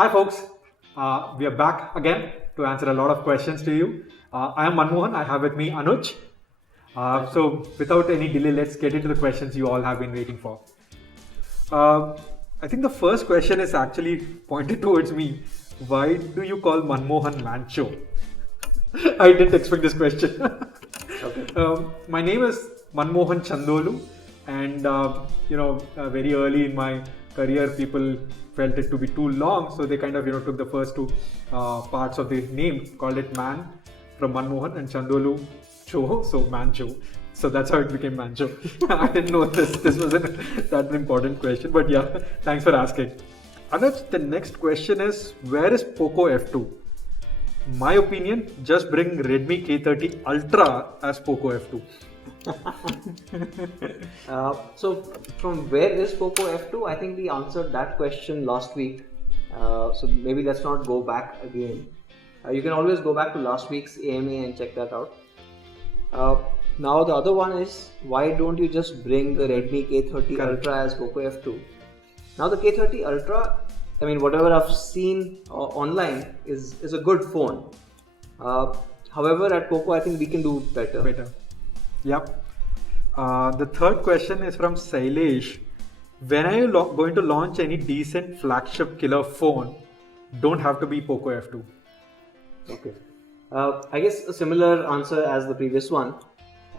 Hi, folks. We are back again to answer a lot of questions to you. I am Manmohan. I have with me Anuj. So, without any delay, let's get into the questions you all have been waiting for. Uh, I think the first question is actually pointed towards me. Why do you call Manmohan Mancho? I didn't expect this question. Okay. My name is Manmohan Chandolu, and very early in my career, people felt it to be too long, so they kind of took the first two parts of the name, called it Man from Manmohan, and Chandolu Cho, so Mancho. So that's how it became Mancho. I didn't know this wasn't that an important question, but yeah, thanks for asking. Anuj, the next question is, where is Poco F2? My opinion, just bring Redmi K30 Ultra as Poco F2. So from where is Poco F2? I think we answered that question last week. So maybe let's not go back again. You can always go back to last week's AMA and check that out. Now the other one is, why don't you just bring the Redmi K30 Correct. Ultra as Poco F2? Now the K30 Ultra, I mean whatever I've seen online is a good phone. However, at Poco I think we can do better. Better. Yep. The third question is from Sailesh. When are you going to launch any decent flagship killer phone? Don't have to be Poco F2. Okay. I guess a similar answer as the previous one.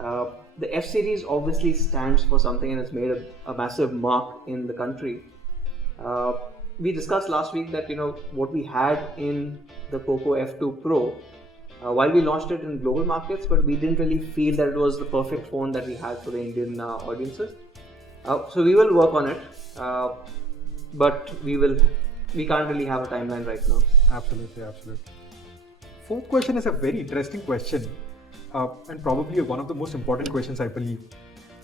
The F series obviously stands for something and it's made a massive mark in the country. We discussed last week that what we had in the Poco F2 Pro, while we launched it in global markets, but we didn't really feel that it was the perfect phone that we had for the Indian audiences. So we will work on it, but we can't really have a timeline right now. Absolutely. Fourth question is a very interesting question, and probably one of the most important questions, I believe.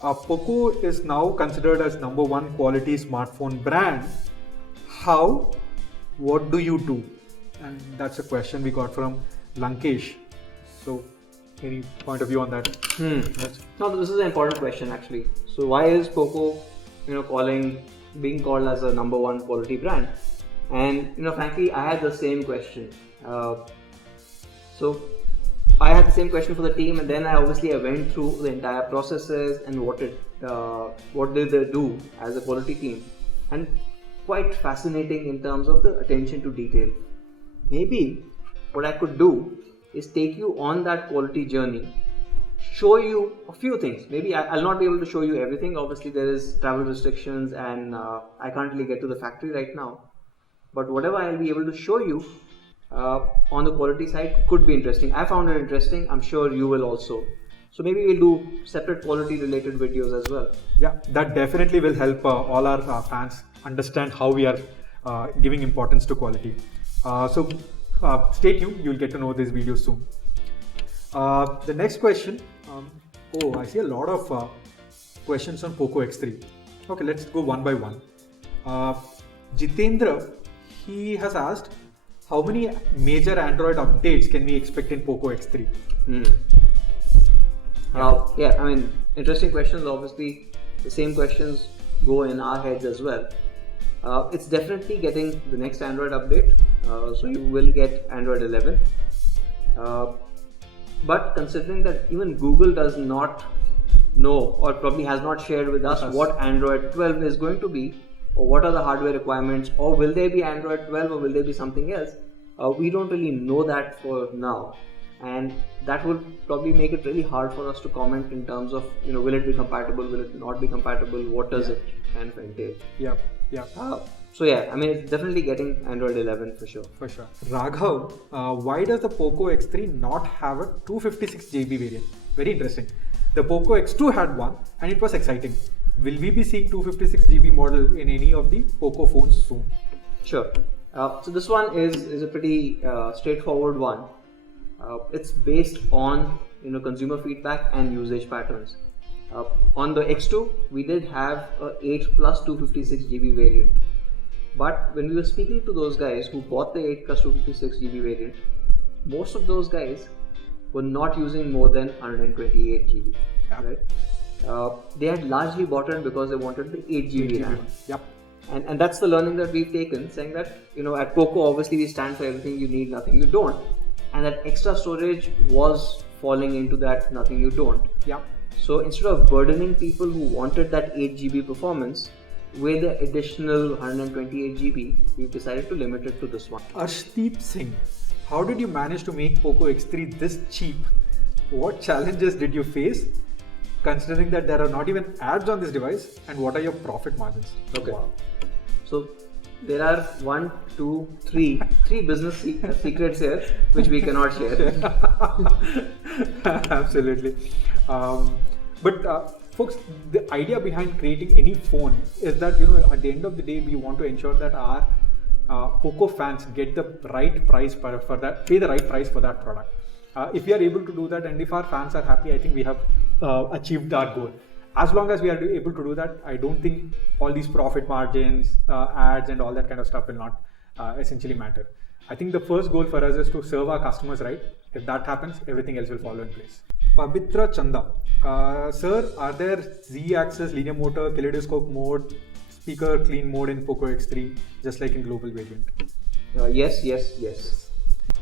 Poco is now considered as number one quality smartphone brand. How? What do you do? And that's a question we got from Lankesh. So, any point of view on that? Yes. Now this is an important question actually. So why is Poco, being called as a number one quality brand? And frankly, I had the same question. So I had the same question for the team, and then I went through the entire processes and what did they do as a quality team, and quite fascinating in terms of the attention to detail. Maybe what I could do is take you on that quality journey, show you a few things. Maybe I'll not be able to show you everything. Obviously, there is travel restrictions, and I can't really get to the factory right now. But whatever I'll be able to show you on the quality side could be interesting. I found it interesting. I'm sure you will also. So maybe we'll do separate quality related videos as well. Yeah, that definitely will help all our fans understand how we are giving importance to quality. So stay tuned, you'll get to know these videos soon. The next question, I see a lot of questions on Poco X3. Okay, let's go one by one. Jitendra, he has asked, how many major Android updates can we expect in Poco X3? I mean, interesting questions. Obviously, the same questions go in our heads as well. It's definitely getting the next Android update, so you will get Android 11. But considering that even Google does not know, or probably has not shared with us what Android 12 is going to be, or what are the hardware requirements, or will there be Android 12 or will there be something else, we don't really know that for now. And that will probably make it really hard for us to comment in terms of, will it be compatible, will it not be compatible, what does it kind of entail. Yeah. So I mean, it's definitely getting Android 11 for sure. For sure. Raghav, why does the Poco X3 not have a 256GB variant? Very interesting. The Poco X2 had one and it was exciting. Will we be seeing 256GB model in any of the Poco phones soon? Sure. So this one is a pretty straightforward one. It's based on consumer feedback and usage patterns. On the X2, we did have a 8 plus 256GB variant. But when we were speaking to those guys who bought the 8 plus 256GB variant, most of those guys were not using more than 128GB. Yeah. Right? They had largely bought it because they wanted the 8GB RAM. Yep. And that's the learning that we've taken, saying that, at Poco, obviously we stand for everything you need, nothing you don't. And that extra storage was falling into that nothing you don't. Yeah. So instead of burdening people who wanted that 8 GB performance with the additional 128 GB, we've decided to limit it to this one. Arshdeep Singh, how did you manage to make Poco X3 this cheap? What challenges did you face, considering that there are not even ads on this device, and what are your profit margins? Okay. Wow. So there are three business secrets here which we cannot share. Absolutely. But folks, the idea behind creating any phone is that at the end of the day, we want to ensure that our Poco fans get the right price for that, pay the right price for that product. If we are able to do that, and if our fans are happy, I think we have achieved our goal. As long as we are able to do that, I don't think all these profit margins, ads, and all that kind of stuff will not essentially matter. I think the first goal for us is to serve our customers right. If that happens, everything else will follow in place. Pavitra Chanda, sir, are there Z-axis, linear motor, kaleidoscope mode, speaker clean mode in Poco X3, just like in global variant? Yes.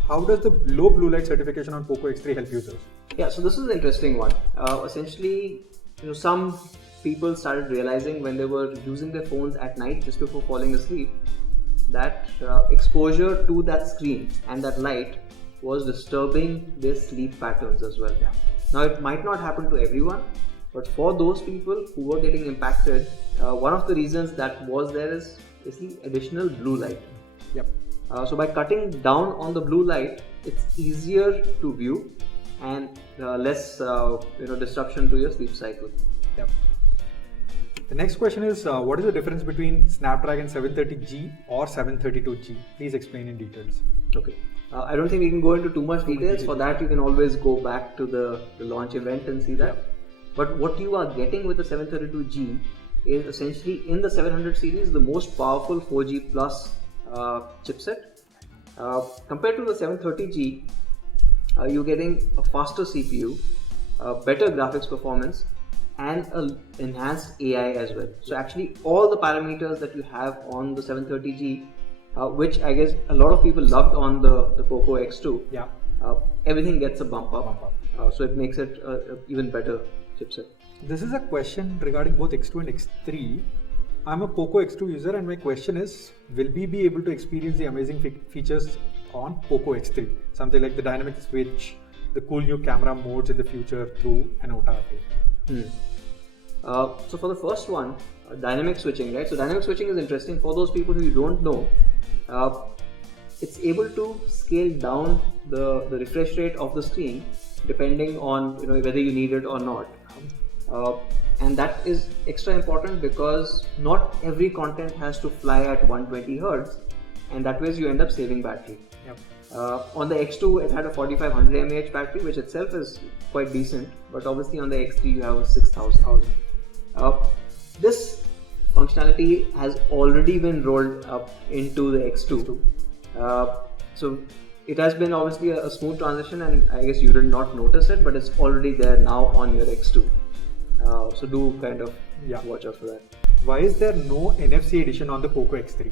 How does the low blue light certification on Poco X3 help users? Yeah, so this is an interesting one. Essentially, some people started realizing when they were using their phones at night just before falling asleep that exposure to that screen and that light was disturbing their sleep patterns as well. Yeah. Now, it might not happen to everyone, but for those people who were getting impacted, one of the reasons that was there is the additional blue light. Yep. So by cutting down on the blue light, it's easier to view and less disruption to your sleep cycle. Yep. The next question is, what is the difference between Snapdragon 730G or 732G? Please explain in details. Okay. I don't think we can go into too much details. For that, you can always go back to the launch event and see that. Yep. But what you are getting with the 732G is essentially in the 700 series the most powerful 4G plus chipset. Compared to the 730G, you're getting a faster CPU, better graphics performance, and an enhanced AI as well. So actually all the parameters that you have on the 730G, which I guess a lot of people loved on the Poco X2, Yeah. Everything gets a bump up. So it makes it an even better chipset. This is a question regarding both X2 and X3. I'm a Poco X2 user, and my question is, will we be able to experience the amazing features on Poco X3? Something like the dynamic switch, the cool new camera modes in the future through an OTA update. So for the first one, dynamic switching, right? So dynamic switching is interesting for those people who don't know. It's able to scale down the refresh rate of the screen depending on whether you need it or not. And that is extra important because not every content has to fly at 120 Hz, and that way you end up saving battery. Yep. On the X2, it had a 4500 mAh battery, which itself is quite decent, but obviously on the X3 you have a 6000. This functionality has already been rolled up into the X2. So it has been obviously a smooth transition, and I guess you did not notice it, but it's already there now on your X2. So do kind of watch out for that. Why is there no NFC edition on the Poco X3?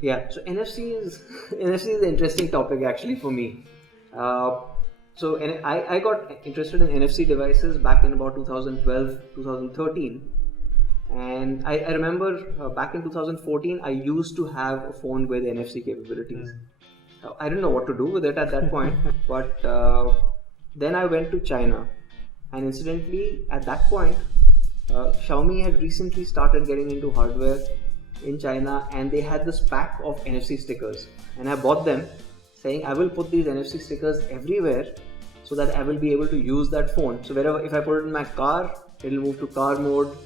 Yeah, so NFC is an interesting topic actually for me. So I got interested in NFC devices back in about 2012, 2013. And I remember back in 2014, I used to have a phone with NFC capabilities. I didn't know what to do with it at that point, but then I went to China. And incidentally, at that point, Xiaomi had recently started getting into hardware in China, and they had this pack of NFC stickers. And I bought them, saying I will put these NFC stickers everywhere so that I will be able to use that phone. So wherever, if I put it in my car, it will move to car mode,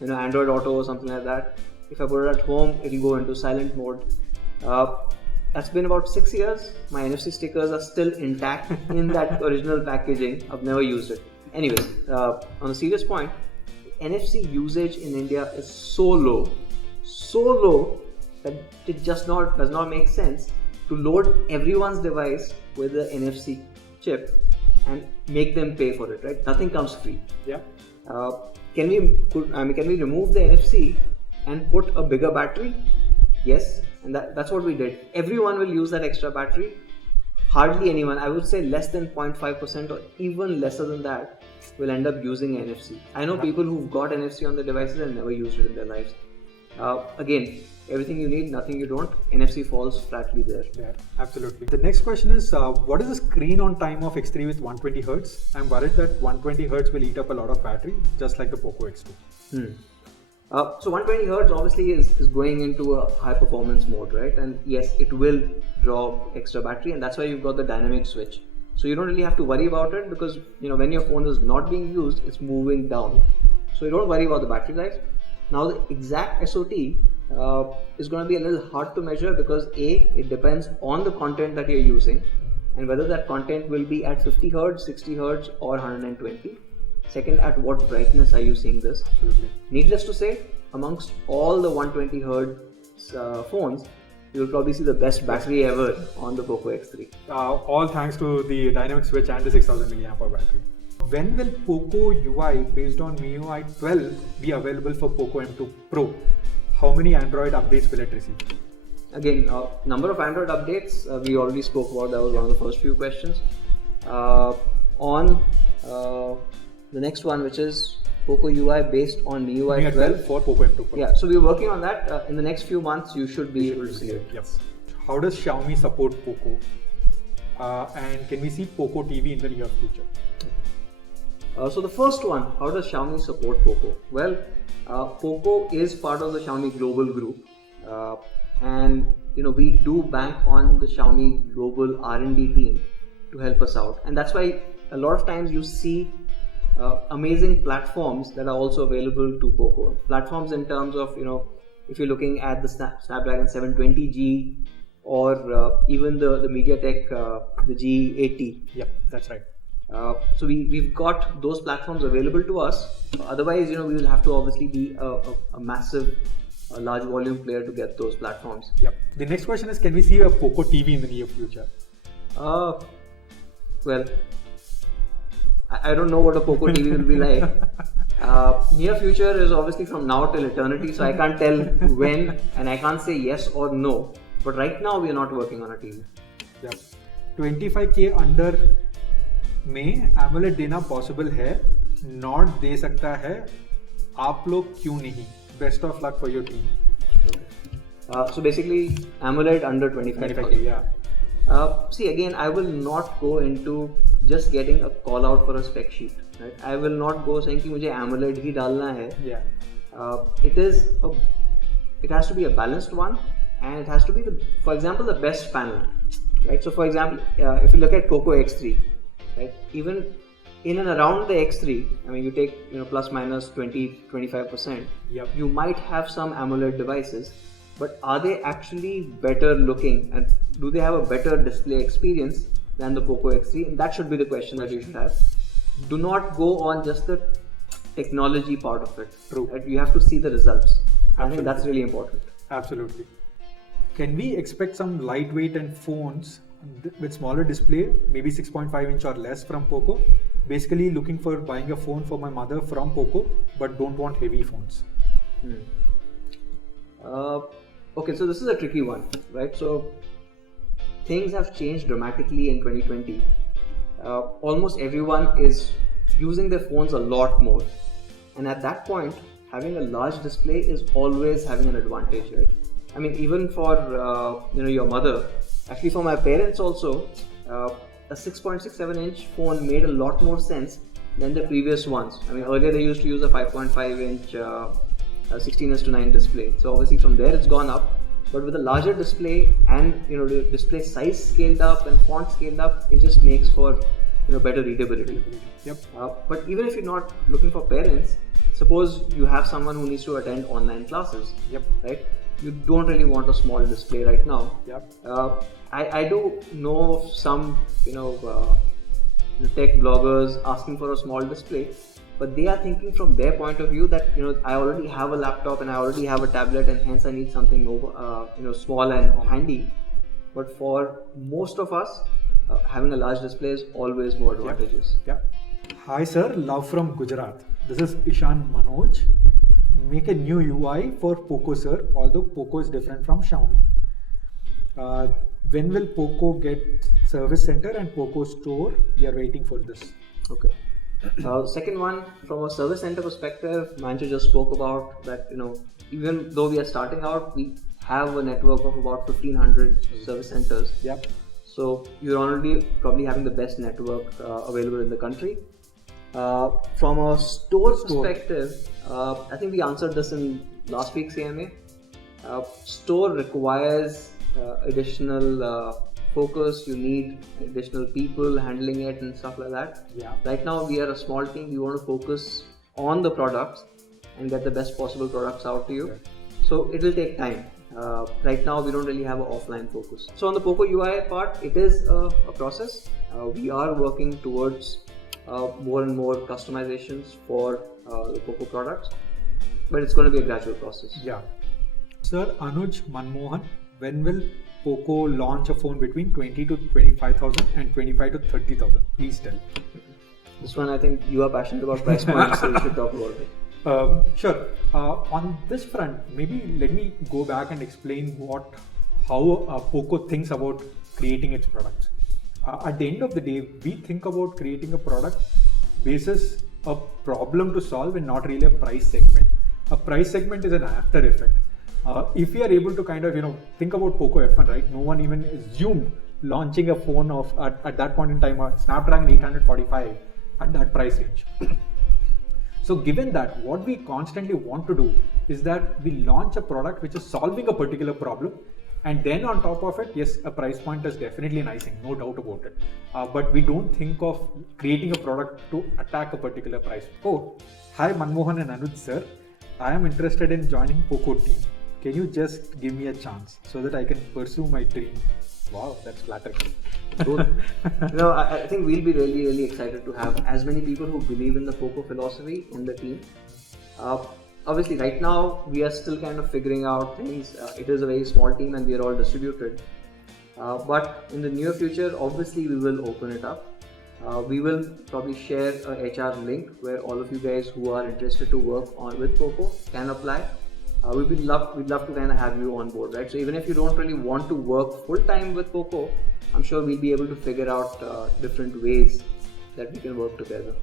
Android Auto or something like that. If I put it at home, it will go into silent mode. That's been about 6 years. My NFC stickers are still intact in that original packaging. I've never used it. Anyways, on a serious point, NFC usage in India is so low that it just does not make sense to load everyone's device with the NFC chip and make them pay for it, right? Nothing comes free. Yeah. Can we remove the NFC and put a bigger battery? Yes, and that's what we did. Everyone will use that extra battery. Hardly anyone, I would say less than 0.5% or even lesser than that, will end up using NFC. I know people who've got NFC on their devices and never used it in their lives. Again, everything you need, nothing you don't. NFC falls flatly there. Yeah, absolutely. The next question is, what is the screen on time of X3 with 120 Hz? I'm worried that 120 Hz will eat up a lot of battery, just like the Poco X2. So 120 Hz obviously is going into a high performance mode, right? And yes, it will draw extra battery, and that's why you've got the dynamic switch. So you don't really have to worry about it, because when your phone is not being used, it's moving down. So you don't worry about the battery life. Now the exact SOT is going to be a little hard to measure, because it depends on the content that you're using and whether that content will be at 50 Hz, 60 Hz or 120. Second, at what brightness are you seeing this? Absolutely. Needless to say, amongst all the 120 Hz phones, you will probably see the best battery ever on the Poco X3. All thanks to the dynamic switch and the 6000 mAh battery. When will Poco UI based on MIUI 12 be available for Poco M2 Pro? How many Android updates will it receive? Again, number of Android updates, we already spoke about. That was one of the first few questions. On the next one, which is Poco UI based on MIUI 12 for Poco M2 Pro. Yeah, so we're working on that. In the next few months, you should be able to see it. Yes. How does Xiaomi support Poco? And can we see Poco TV in the near future? So the first one, how does Xiaomi support Poco? Well, Poco is part of the Xiaomi Global Group, and we do bank on the Xiaomi Global R&D team to help us out, and that's why a lot of times you see amazing platforms that are also available to Poco. Platforms in terms of if you're looking at the Snapdragon 720G or even the MediaTek the G80. Yep, that's right. So we've got those platforms available to us. Otherwise, we will have to obviously be a massive, large volume player to get those platforms. Yep. The next question is, can we see a Poco TV in the near future? Well, I don't know what a Poco TV will be like. Near future is obviously from now till eternity, so I can't tell when, and I can't say yes or no. But right now, we are not working on a TV. Yep. 25K under में AMOLED देना possible है, not they सकता है, आप लोग क्यों नहीं? Best of luck for your team. So basically, AMOLED under 25K. Yeah. See, again, I will not go into just getting a call out for a spec sheet. Right? I will not go saying कि मुझे AMOLED ही डालना है. Yeah. It has to be a balanced one, and it has to be for example, the best panel. Right. So, for example, if you look at Poco X3. Right? Even in and around the X3, I mean, you take plus minus 20-25%. Yep. You might have some AMOLED devices, but are they actually better looking, and do they have a better display experience than the Poco X3? And that should be the question that you should have. Do not go on just the technology part of it. True. Right? You have to see the results. Absolutely. I think that's really important. Absolutely. Can we expect some lightweight and phones with smaller display, maybe 6.5 inch or less from Poco? Basically looking for buying a phone for my mother from Poco, but don't want heavy phones. Okay, so this is a tricky one, right? So things have changed dramatically in 2020. Almost everyone is using their phones a lot more, and at that point, having a large display is always having an advantage, right? I mean, even for your mother. Actually, for my parents also, a 6.67 inch phone made a lot more sense than the previous ones. I mean, earlier they used to use a 5.5 inch 16:9 display. So obviously from there it's gone up. But with a larger display and the display size scaled up and font scaled up, it just makes for better readability. Yep. But even if you're not looking for parents, suppose you have someone who needs to attend online classes. Yep. Right. You don't really want a small display right now. Yep. I do know of some tech bloggers asking for a small display, but they are thinking from their point of view that I already have a laptop and I already have a tablet, and hence I need something small and handy. But for most of us, having a large display is always more advantageous. Yep. Hi sir, love from Gujarat. This is Ishan Manoj. make a new UI for Poco, sir. Although Poco is different from Xiaomi. When will Poco get service center and Poco store? We are waiting for this. Okay. Second one, from a service center perspective, Manju just spoke about that. Even though we are starting out, we have a network of about 1,500 service centers. Yep. So you're already probably having the best network available in the country. From a store perspective, I think we answered this in last week's CMA. Store requires additional focus. You need additional people handling it and stuff like that. Yeah. Right now we are a small team. We want to focus on the products and get the best possible products out to you. Okay. So it will take time. Right now we don't really have an offline focus. So on the Poco UI part, it is a process. We are working towards more and more customizations for the Poco products, but it's going to be a gradual process. Yeah. Sir Anuj Manmohan, when will Poco launch a phone between 20 to 25,000 and 25 to 30,000? Please tell. This one, I think you are passionate about price points, so you should talk about it. Sure. On this front, maybe let me go back and explain how Poco thinks about creating its products. At the end of the day, we think about creating a product basis a problem to solve and not really a price segment. A price segment is an after effect. If we are able to kind of think about Poco F1, right? No one even assumed launching a phone of at that point in time a Snapdragon 845 at that price range. So given that, what we constantly want to do is that we launch a product which is solving a particular problem, and then on top of it, yes, a price point is definitely an icing, no doubt about it. But we don't think of creating a product to attack a particular price. Oh, hi Manmohan and Anuj sir, I am interested in joining Poco team. Can you just give me a chance so that I can pursue my dream? Wow, that's flattering. Good. I think we'll be really, really excited to have as many people who believe in the Poco philosophy in the team. Obviously, right now we are still kind of figuring out things. It is a very small team and we are all distributed. But in the near future, obviously, we will open it up. We will probably share a HR link where all of you guys who are interested to work with Poco can apply. We'd love to kind of have you on board, right? So even if you don't really want to work full time with Poco, I'm sure we'll be able to figure out different ways that we can work together.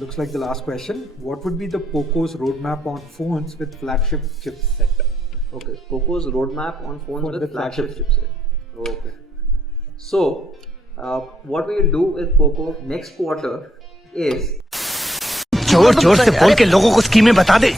Looks like the last question. What would be the Poco's roadmap on phones with flagship chipset? Okay, Poco's roadmap on phones with flagship chipset. Okay. So, what we will do with Poco next quarter is जोर जोर से बोल के लोगों को स्कीमें बता दे